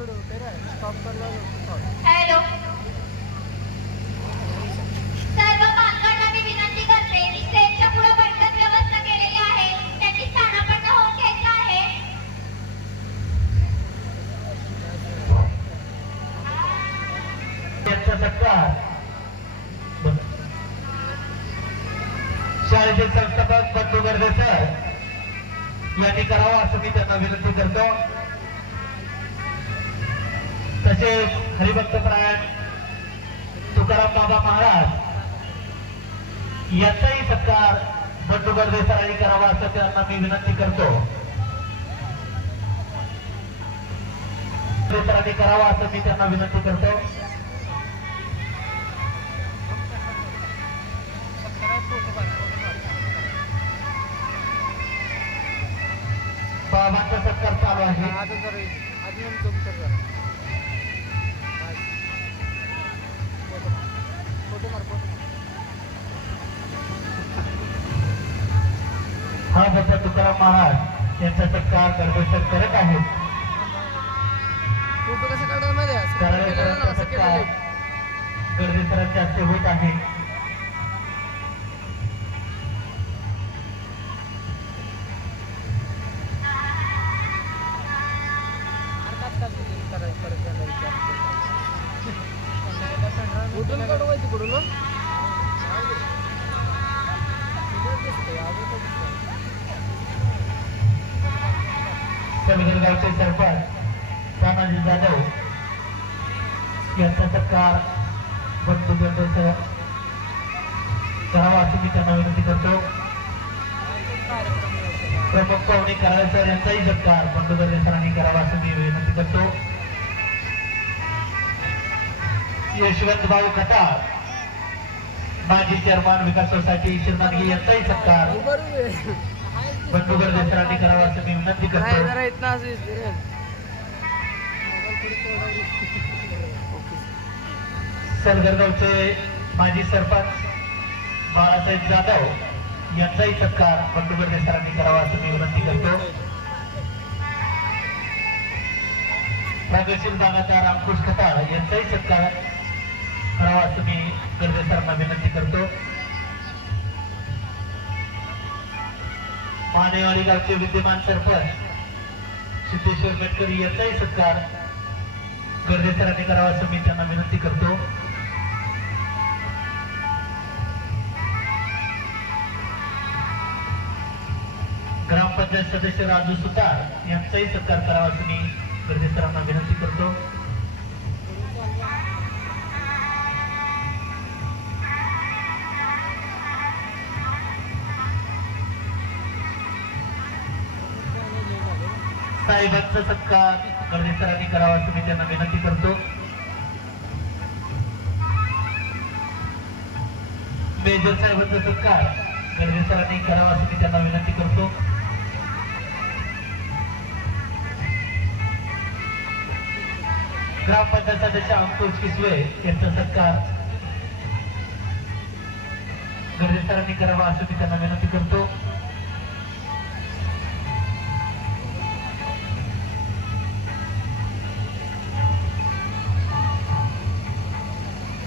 Hello, सर्व पालकांना मी विनंती करते की स्टेजच्या पुढे बैठक व्यवस्था केलेली आहे, त्यांनी स्थानापन्न होऊन घ्यायचं आहे. त्यांचा सत्कार शाळेचे संस्थापक बंधू गर्दे सर यांनी करावा असं मी त्यांना विनंती करतो. तसेच हरिभक्तपरायण तुकाराम बाबा महाराज यांचाही सत्कार बंधू गर्दे सरांनी करावा असं त्यांना मी विनंती करतो. सरांनी करावा असं मी त्यांना विनंती करतो. बाबांचा सत्कार चालू आहे. हा बच्चा तुकाराम महाराज यांचा सत्कार गर्भेश्वर करत आहेत. गर्भेश्वरांच्या हस्ते होत आहे. कुठून कडवायची कुठून गावचे सरपंच तानाजी जाधव यांचा सत्कार बंधू गर्दे सर करावा अशी मी त्यांना विनंती करतो. प्रमुख पाहुणे कराळे सर यांचाही सत्कार बंधू गर्दे सरांनी करावा असं मी विनंती करतो. यशवंत भाऊ खटाळ माजी चेअरमन विकास सोसायटी शिरनागी यांचाही सत्कार बंधू गर्दे सरांनी करावा असं मी विनंती करतो. सरगरगावचे माजी सरपंच बाळासाहेब जाधव यांचाही सत्कार बंधू गर्दे सरांनी करावा असं मी विनंती करतो. प्रगतशील भागाचा रामकृष्ण खताळ यांचाही सत्कार करावा असं मी गर्दे सरांना विनंती करतो. मानेवाडी गावचे विद्यमान सरपंच सिद्धेश्वर मेटकरी यांचाही सत्कार गर्दे सरांनी करावा असं मी त्यांना विनंती करतो. ग्रामपंचायत सदस्य राजू सुतार यांचाही सत्कार करावा असं मी गर्दे सरांना विनंती करतो. साहेबांचा सत्कार गर्दे सरांनी करावा असं मी त्यांना विनंती करतो. मेजर साहेबांचा सत्कार गर्दे सरांनी करावा असं मी त्यांना विनंती करतो. ग्रामपंचायत सदस्य अंकुश किसवे यांचा सत्कार गर्दे सरांनी करावा असं मी त्यांना विनंती करतो.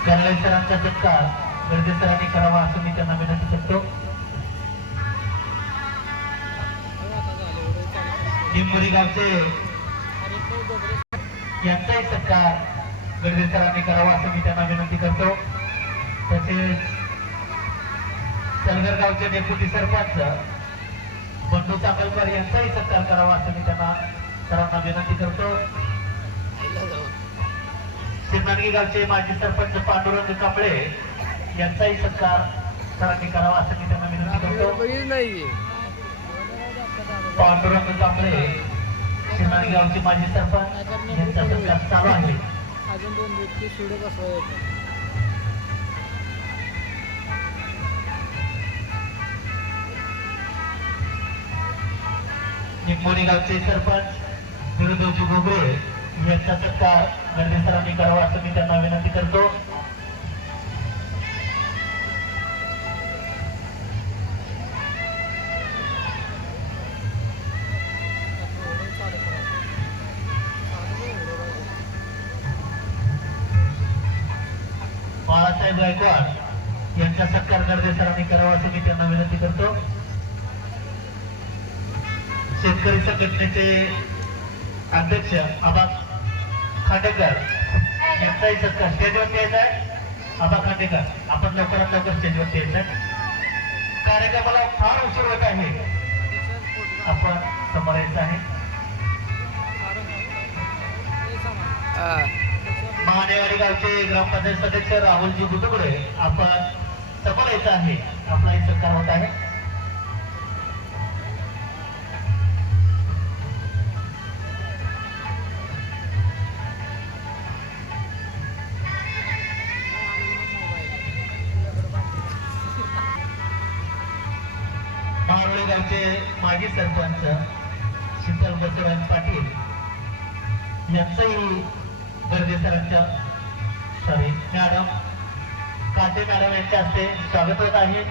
कराळे सरांचा सत्कार गर्दे सरांनी करावा असं मी त्यांना विनंती करतो. निंबोरी गावचे यांचाही सत्कार गर्दे सरांनी करावा असं मी त्यांना विनंती करतो. तसेच सलगर गावचे डेप्युटी सरपंच बंडू चाकलकर यांचाही सत्कार करावा असं मी त्यांना सरांना विनंती करतो. शिरनागी गावचे माजी सरपंच पांडुरंग कांबळे यांचाही सत्कार सरांनी करावा असं मी त्यांना विनंती करतो. पांडुरंग कांबळे शिरनागी गावचे माजी सरपंच यांचा सत्कार चालू आहे. अजून 2 व्यक्ती सुडे बसवायचे. निंबोरी गावचे सरपंच गुरुदेवजी गोगरे यांचा सत्कार गर्दे सरांनी करावा असं मी त्यांना विनंती करतो. बाळासाहेब गायकवाड यांचा सत्कार गर्दे सरांनी करावा असे मी त्यांना विनंती करतो. शेतकरी संघटनेचे अध्यक्ष आबा खांडेकर यांचाही सत्कार स्टेजवरती यायचा आहे. आबा खांडेकर, आपण लवकरात लवकर स्टेजवरती यायचं. कार्यक्रमाला फार उशीर होत आहे, आपण समोर यायचं आहे. महानेवाडी गावचे ग्रामपंचायत सदस्य राहुलजी बुटुकडे आपण समोर यायचं आहे. आपलाही सत्कार होत आहे. मारोळे गावचे माजी सरपंच शीतल बसवराज पाटील यांचंही गर्दे सरांच्या मॅडम काटे मॅडम यांच्या हस्ते स्वागत होत आहे.